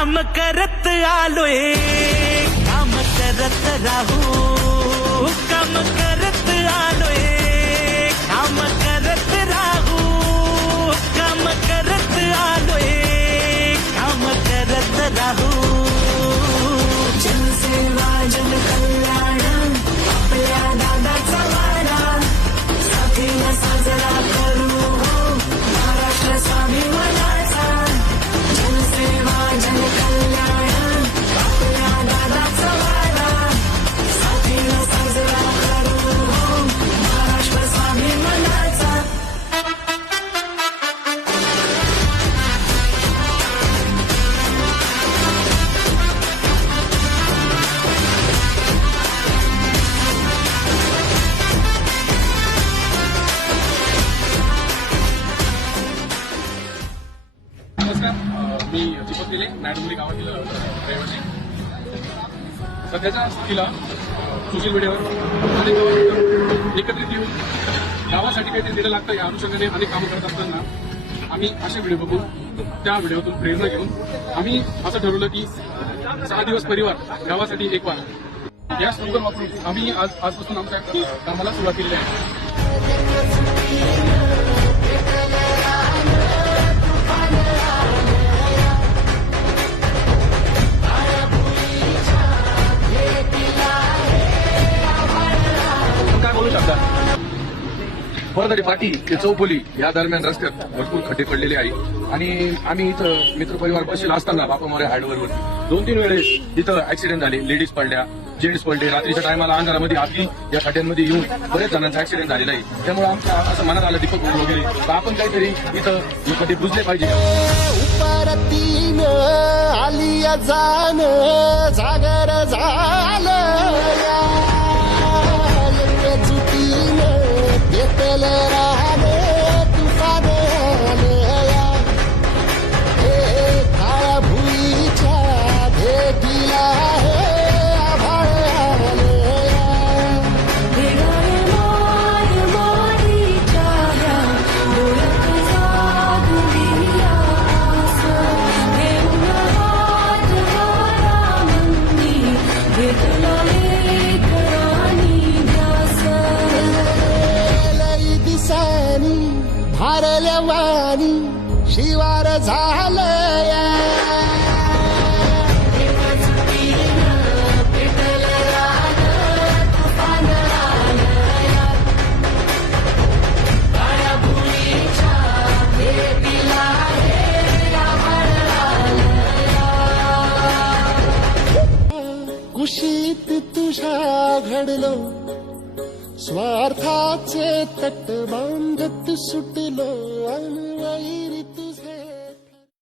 काम करत आलोय, काम करत राहू, काम करत आलोय, काम करत राहू, काम करत आलोय, काम करत राहू. जनसेवा जनकल्याण आपल्या दादाचा वाडा, साथीला साजरा करू हो महाराष्ट्र स्वाभिमानाचा. जनसेवा जनकल्याण आपल्या दादाचा वाडा, साथीला साजरा करू हो महाराष्ट्र स्वाभिमानाचा. नमस्कार, मी दीपक दिले नायडुमुली गावातील रहिवासी. सध्याच्या स्थितीला सोशल मीडियावर अनेक गावात एकत्रित येऊन गावासाठी काहीतरी देणं लागतं या अनुषंगाने अनेक कामं करत असताना आम्ही असे व्हिडिओ बघून त्या व्हिडिओतून प्रेरणा घेऊन आम्ही असं ठरवलं की 6 दिवस परिवार गावासाठी एक वार या स्लोगन वापरून आम्ही आजपासून आमच्या कामाला सुरुवात केली आहे. काय बोलू शकता? वरदडी पाटी ते चौपोली या दरम्यान रस्त्यात भरपूर खड्डे पडलेले आहे आणि आम्ही इथं मित्रपरिवार बसलेला असताना बापा मोरे हार्डवेअरवर 2-3 वेळेस इथं ऍक्सिडेंट झाले. लेडीज पडल्या, जेंट्स पडले. रात्रीच्या टायमाला अंधारामध्ये आधी या खड्ड्यांमध्ये येऊन बरेच जणांचा ऍक्सिडेंट झालेला आहे. त्यामुळे आमच्या असं मनात आलं दीपक वगैरे तर आपण काहीतरी इथं खड्डे बुजले पाहिजे. परतीन आली जाण जागर झालं या एकजुटीन पेटल राहणे तुफान आलया. हे काळ्या भुईच्या भेटीला हे आभाळ आलया. वेगाने माय माईच्या डोळ्यात जागली आस, घेऊन हात हारामंदी घेतला एक राणी ध्यास. लई दिसानी भारल्या वाणी शिवार झालया. कुशीत तुझ्या घडलो स्वार्थाचे तट बांधत सुटलो अनवैरी.